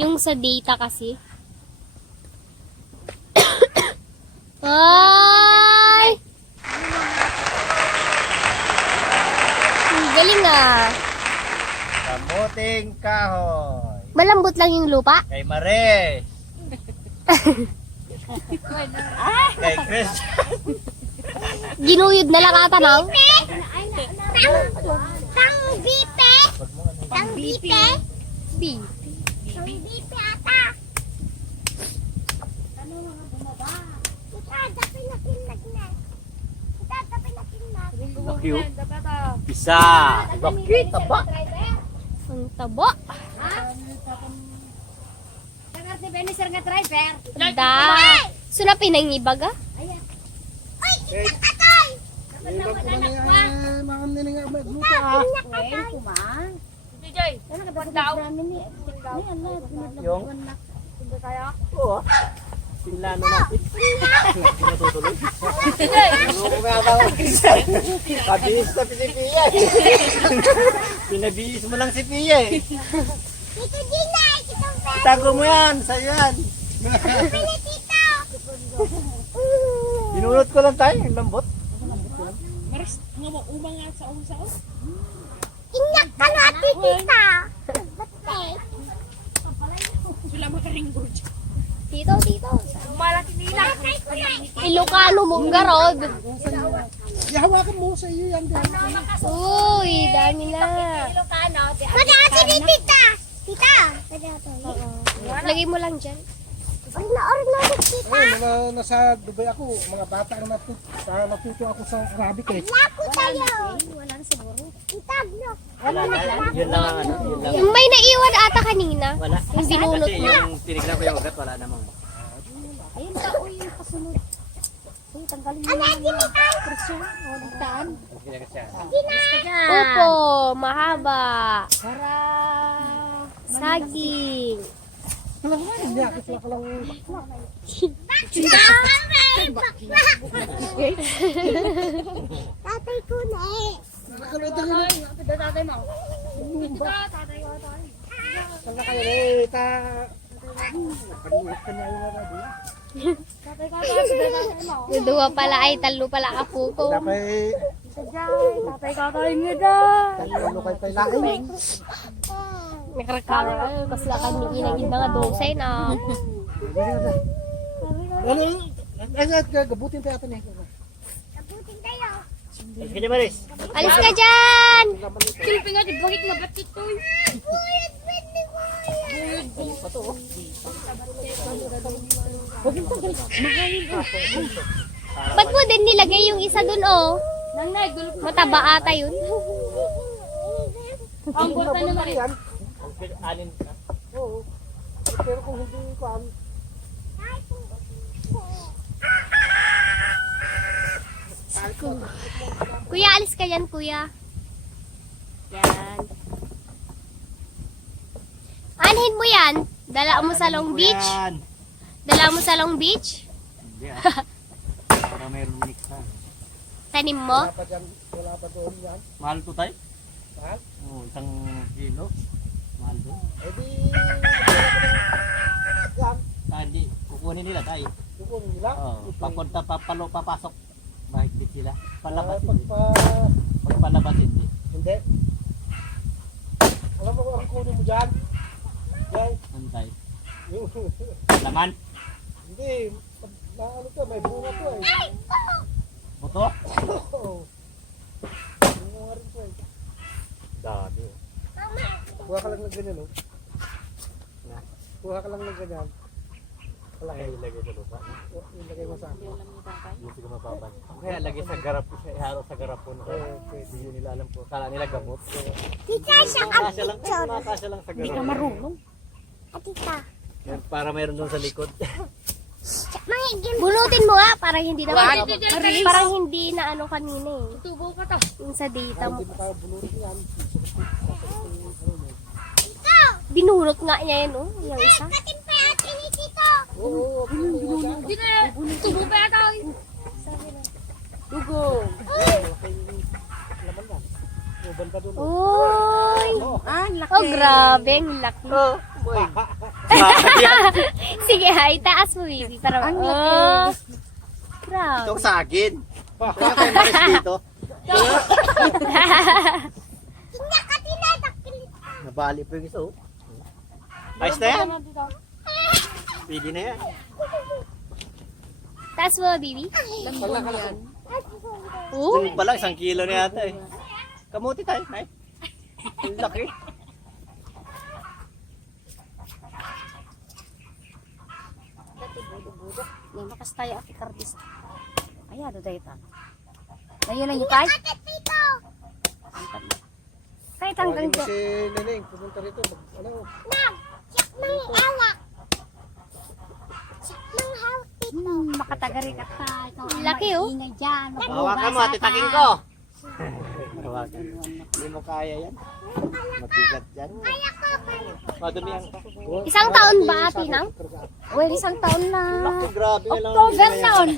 Yung sa data kasi. Ay! Ang galing ah. Kamuting kahoy. Malambot lang yung lupa. Kay Mares. Kay Chris. Ginuyod na lang ata nang. Tang bipe. Tang bipe. B. Tang bipe ata. Kita dapat na kinagnan. Kita dapat na kinagnan. Bakyo. Bisa. Bakyo. Taba. Ang tabo. Si Benny sir nga driver. Da. Suna pinangibaga? Uy, kita katoy. Yung? Oo. Sinlano natin. Tinututuloy. Ano ko nga ba? Pabihis na si Pia eh. Pinabihis mo lang si Pia eh. Tito Gina, kitang pera. Itago mo yan. Sa'yo yan. Pili tito. Binunot ko lang tayo. Yung lambot. Inyak ka na tita. Bate. Tito, tito. Malaki nila. Ilocano mong garod. Ihawakan mo sa iyo yan. Uy, dami na. Madasi ni tita. Tita. Lagay mo lang dyan. Orna tita. Ayun, nasa Dubai ako. Mga bata na natuto ako sa Arabic eh. Lapo tayo. Wala na siguro. Tita, no. Wala na. Yun lang ang ano. Yun lang. Yung may naiwan ata kanina. Wala. Yung binunot Kasi mo. yung tinignan ko yung ugat, wala namang. Ayun tao yung kasunod. Ay, tanggalin mo na yung presyo. O, nagtaan. Upo, mahaba. Saging. Hindi ako sila ka lang. Tatay ko na eh. Sala kayo eh. Pag-iwas ka na yung Arabi. Yung dua pala ay talo pala kapuko. Dapat talilo kayo tayo laing. Nakarakawa kayo kasi kami inagin na nga dosay na. Ano? Ay, gabutin tayo atin eh. Kabutin tayo. Sige, Maris. Alis ka dyan! Ba't mo din nilagay yung isa dun oh? Mataba ata yun. Ang bota naman yan. Alin ka? Oo. Pero kung hindi ko Kuya, alis ka dyan, kuya. Yan. Anhin mo yan? Dala mo sa Long Beach? Yan. Dala mo sa Long Beach? Hindi ah. Para mayroon mix ha. Tanim mo? wala pa doon yan. Mahal to tayo? Mahal? Oo, isang kilo. Mahal doon. Eh di, yan. Hindi, kukunin nila tayo. Kukunin nila. Oo, papunta, papasok. Mahigpit sila. Palabas hindi. Pagpa... Pagpalabas hindi. Hindi. Alam mo kung ang kunin mo dyan? Yan. Antay. Yung... Laman? Hindi. Pag ano to, may bunga to eh. Buto? Oo. May bunga rin to eh. Dami. Kuha ka lang ng ganyan oh. Kuha ka lang ng ganyan. Kaya ilagay sa lupa. Ilagay mo sa akin. Hindi ko mapapan. Kaya lagay sa garap. Iharo sa garap po. Pwede yun nila alam po. Kala nila gamot. Tita, siya ang Kasya lang. picture. Kasya lang sa garap. Hindi ka marunong. Tita. Para mayroon doon sa likod. Mahigim. Bunutin mo nga, parang hindi na parang hindi na ano kanina eh. Tubo ka to. Yung sa data mo. Hindi mo tayo bunutin yan. Binunot nga niya yan oh, yung isa. Katin pa atin ni Tito. Oo. Hindi na. Tubo pa yata. Dugo. Laman yan. O, banda doon. Uy! Oo. Oh, grabe, ang laki. Boy. Bakit? Sige, ha, itaas mo, baby. Para, Ang oh. laki. Grabe. Ito sa akin. Kaya kayo maris dito. Nabali pa yung isa oh. Ayos na yan. Pwede na yan. Taas mo, baby. Lambon yan. Oh. Yung pala, 1 kilo na yata eh. Kamuti tayo, ay. Ang laki. Dati budo-budo. May makas tayo aki kardis. Ay, ano tayo ta? Ayun lang yung tay. Kahit hanggang Tawagin mo si Neneng, pumunta rito. Ano? makatagari ka ta. Laki, oh. Ingay dyan. Hawakan mo, atitakin ko. Hawakan. Hindi mo kaya yan. Mabigat yan. Madumihan ka. Isang taon ba, Tinang? Well, isang taon na. Laki, grabe na lang. October taon.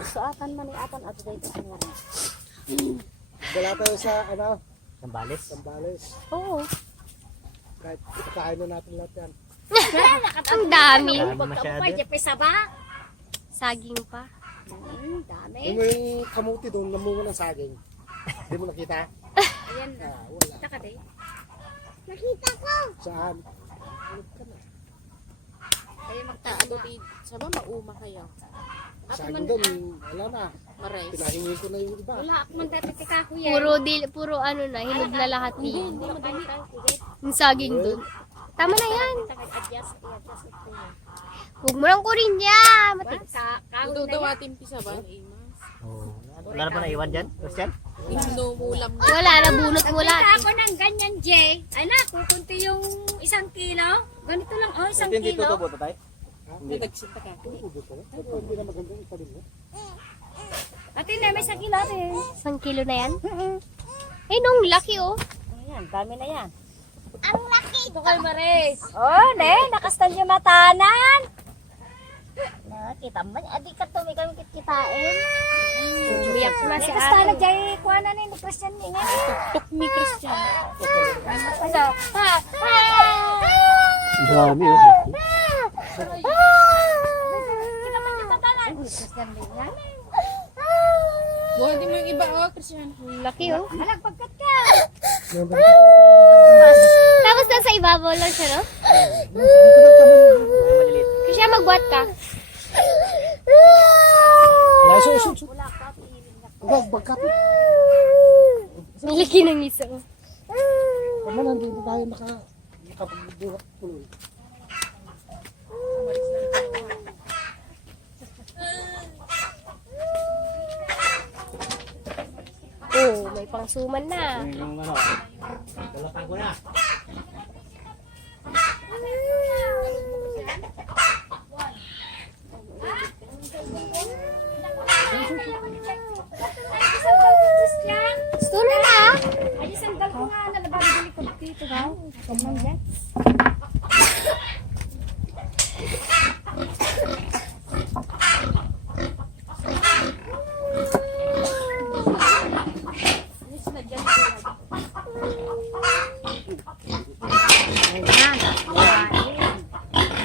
Sa akan man atan ato dito sa mga. Dala tayo sa, ano, Sambales. Sambales. Oo. Kahit ipakain na natin lahat yan. Ang dami. Dami masyado. Saging pa. Dami. Yung mo yung kamuti doon, namunga ng saging. Hindi mo nakita? Ayan. Wala. Taka day. Saan? Kayo magtaano di. Saba mauma kayo. Saging doon, wala na. Maray. Pinahingi ko na yung iba. Wala ako man dati tika ko yan. Puro ano na, hinog na lahat Hindi niya. madali. Yung saging dun. Tama na yan. Adjust ito. Huwag mo lang kurin yan. Matigas. Ito daw ating pisa ba? Imas. Oh. Wala na ba naiwan dyan? Christian? Inumulam na. Wala, nabunot mo lahat. Ako ng ganyan, Jay. Ay na, kukunti yung 1 kilo. Ganito lang, oh, 1 Hindi kilo. tutubo tayo. Hindi nagsinta ka. Ubo ko. Hindi na magandang ipalim mo. Ate na, may 1 kilo rin. 1 kilo na yan? Eh, nung laki oh. Ayan, dami na yan. Ito kay Maris. Oh, ne, nakastan yung matanan. Nakita mo, adi ka tumikang kitain. Umiyak na si Nakastan na ate. dyan, kuha na ni Christian ni nga. Tuk ni Christian. Ano? Ha? Dami oh. Christian din yan. Buhay mo yung iba, oh, Christian. Laki oh. Alag, pagkat ka. Tapos nasa ibabaw lang siya, no? Maliliit. Kasi siya magbuhat ka. Wala, iso. Huwag, magkapit. Nilaki ng isa oh. Huwag mo, nandito tayo nakapagbuhat tuloy. Oh, may pangsuman na. Yung ano, dalatan ko na. Gusto na na. Ay, sandal ko nga na nababili ko dito, ha? Kamang yan.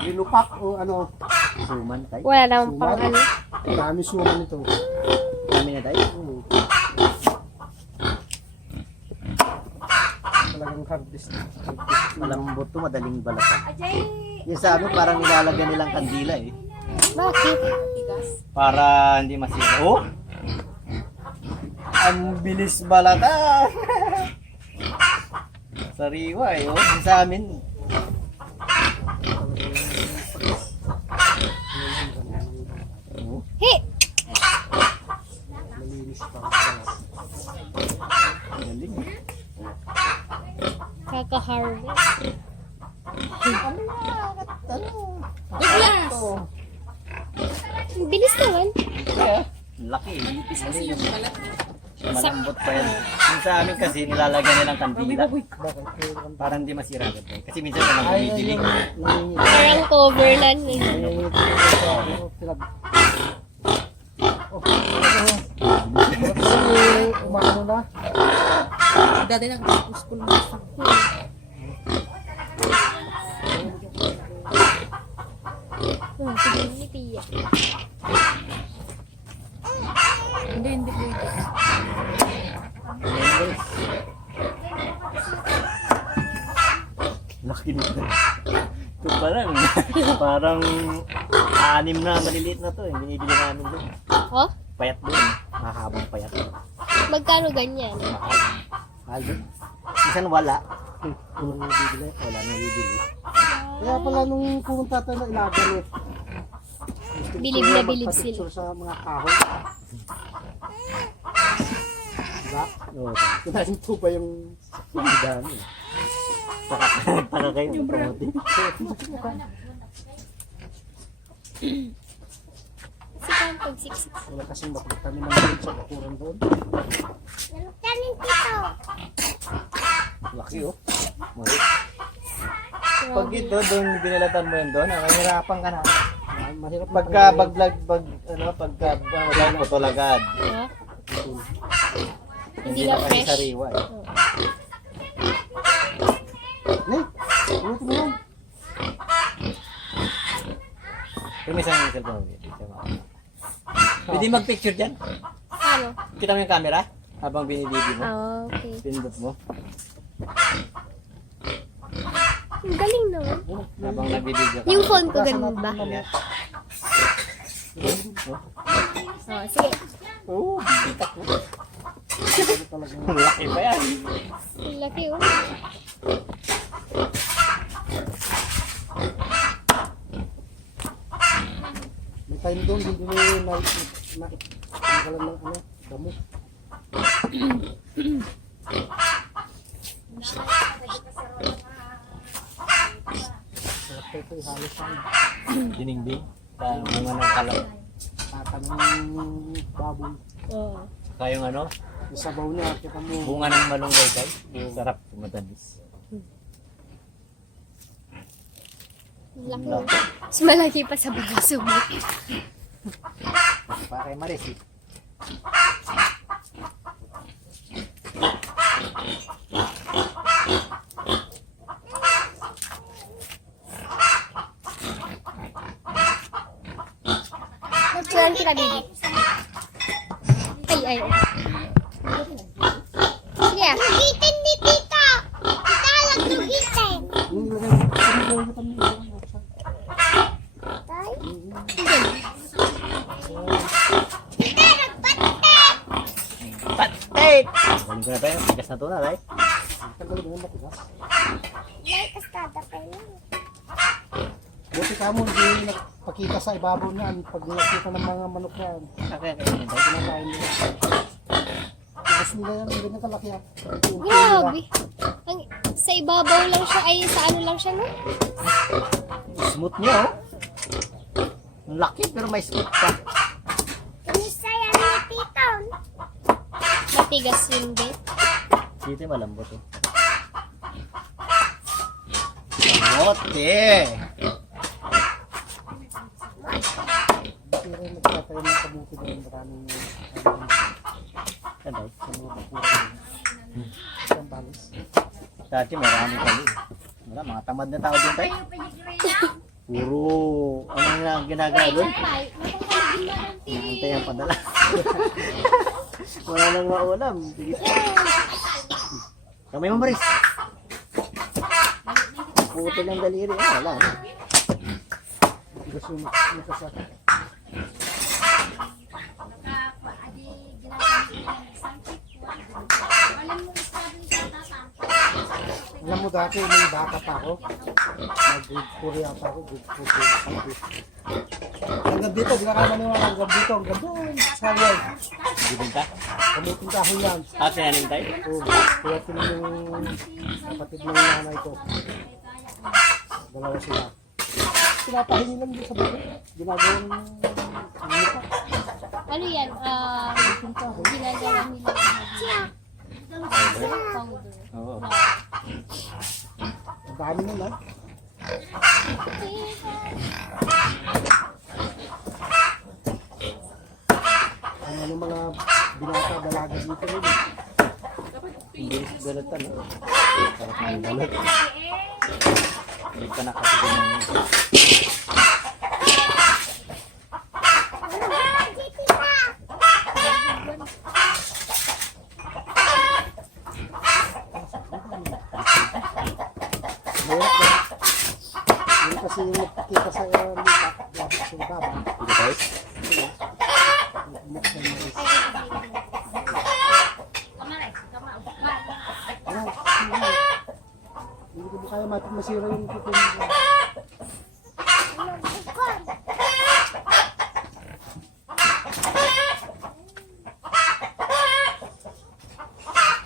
Nilupak o ano, Suman tayo. Wala namang pang suman. ano. Dami suman ito. Dami na tayo. Talagang harvest. Malambot to, madaling balatan. Ajay, Yung sa amin parang nilalagyan nilang kandila eh. Bakit? Para hindi masira. Oh! Ang bilis balata! Sariwa eh. Oh. Yung sa amin. Oh. He! Malinis pa. Galing. Kaka-harvest. Ang bilis naman. Laki eh. Malambot pa yan. Yung sa amin kasi nilalagyan nilang kandila. Para hindi masira agad. Kasi minsan naman bumibili. Parang cover lang eh. Umano na. Dati nag-school mo. Tigil ni Pia. Hindi pwede. Laki nito. Ito pa lang. Parang 6 na maliliit na to. Binibili namin doon. Oh? Payat doon. Mahabang payat. Magkano ganyan? Mahal. Mahal doon. Minsan wala. Kung bibili, wala nang bibili. Kaya pala nung pumunta tayo na ilagan eh. Bilib na bilib sila. Magpa-picture sa mga kahoy. Diba? Oo. Kinasin po ba yung dami? Taka kayo. Promote. Sige, pag-siksik. Wala kasing bakit kami naman sa bakuran doon. Kanin dito. Laki oh. Mali. Pag ito, doon binalatan mo yun doon, mahirapan ka na. Mahirap Pagka baglag, magkano mo agad. Ha? Hindi Hindi na na kasi fresh. sariwa eh. Ulit mo yan. Pero may isang cellphone ulit. Pwede mag-picture dyan. Ano? Kita mo yung camera habang binibidi mo. Ah, okay. Pindot mo. Ang galing naman. Habang nagbibideo ka. Yung phone ko ganun ba? Yan. Oh, sige. Oo, bitak mo. Laki pa yan. Ang laki oh. May time doon, hindi mo nakalan ng ano, damo. Sarap ito, halos ang Dinigdig. Bunga ng kalam. tata ng baboy. Oh. Saka yung ano, Yung sabaw niya, kita mo. bunga ng malunggay kay. Sarap, matamis. Ang laki oh. Mas malaki pa sa baso mo. Para kay Maris eh. Saan kita, baby? Ay. Sige ah. Lugitin ni tita! Tita lang lugitin! Yung ilagay mo, yung kami. Patek! Galing ko na tayo. Tigas na to na, right? Tagal mo yung matigas. May kastada pa yun. Buti ka mo, hindi nagpakita sa ibabaw niyan. Pag nakita ng mga manok yan, Okay. kinakain nila. Tigas nila yan, hindi na kalaki yan. Grabe. Sa ibabaw lang siya, ay sa ano lang siya, no? Smooth niya, oh. Ang laki, pero may smooth pa. Kamusta yan ni tito? Matigas yun, babe. Dito yung malambot, eh. Kamote! Pero nagtatayo ng kabuti doon, maraming Saan tayo? sa mga bakuran. Isang balis. Dati marami kami. Wala, mga tamad na tao din tayo. Puro, ano na ang ginagawa doon? Nakantay ang padala. Wala nang maulam. Sige. Kamay mo, Maris. Puto ng daliri. Wala. Tigas yung sa alam mo dati, may baka pa ako. Nag-grade 4 yata ako, grade 4. Hanggang dito, di na ka maniwala. Hanggang dito, hanggang doon. Sayang. Gibin ka? Kamuting kahoy yan. Tinanin tayo? Oo. Kaya tinan yung kapatid ng nanay ko. Dalawa sila. Pinapahingi lang din sa bahay. Ginagawang lupa. Ano yan? Ginagawa nila. Powder. Oo. Ang dami nila. Ano yung mga binata dalaga dito rin. Hindi galatan, oh. Sarap na yung galat. Hindi ka nakatikin ng Mahirap yan. Yun kasi yung nakikita sa lupa. Sa baba. Ito guys. Hindi ko kaya masira yung puto.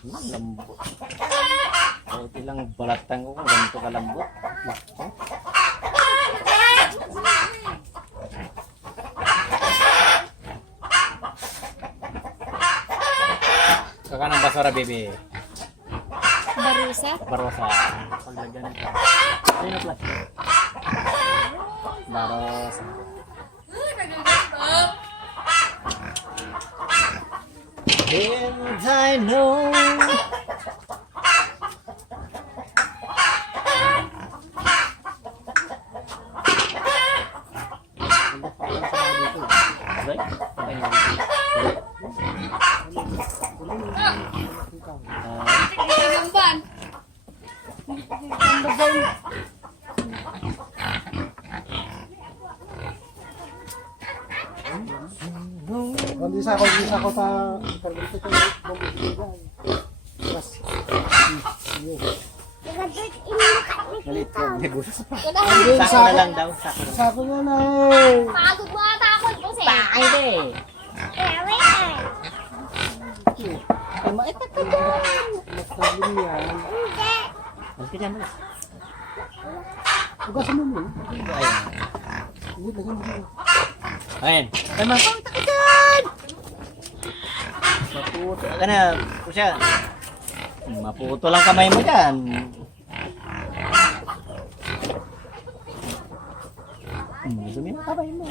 Lambot. Ito lang balatan ko kung ganito kalambot. Kaka ng basura, baby. Barusa. Barosa. Paglagyan nito. Ano na plastic? Barosa. And I know. Hindi sa ako sa kargito ko bumibigay. Yes. Galit ko. May butas pa. Hindi, Sako na lang daw. Sako na. Sako na na eh. Pagod mo ata ako, boss eh. Ay, de. Ay, maitak ka dyan. Mas problem yan. Mas ka dyan, mas. Hugasan mo mo. Ayun. Hindi, lagyan mo dito. Ayun. Ay, mapangta ka dyan. Maputo. Ano, kusya. Maputo lang kamay mo dyan. Dumi na kamay mo.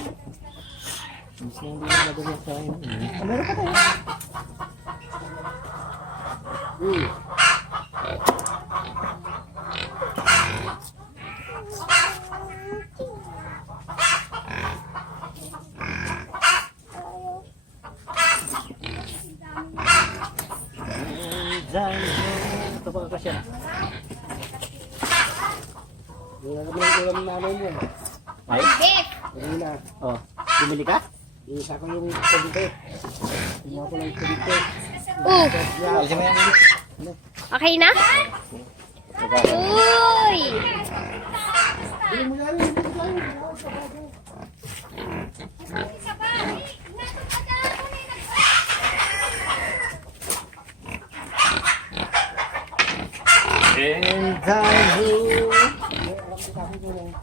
Mas na hindi na madumi ang kamay mo. Meron pa tayo. Ito pa kasya. Hindi na naman ang ulam ng nanay niya. Ay? Hindi na. Oh, bumili ka? Isa ko yung kabite. Kumuha ko lang yung kabite. Alisin mo yan. Okay na? Uy! Bili mo yan. Bili mo yan. And I will. Alam ko sa akin ko lang.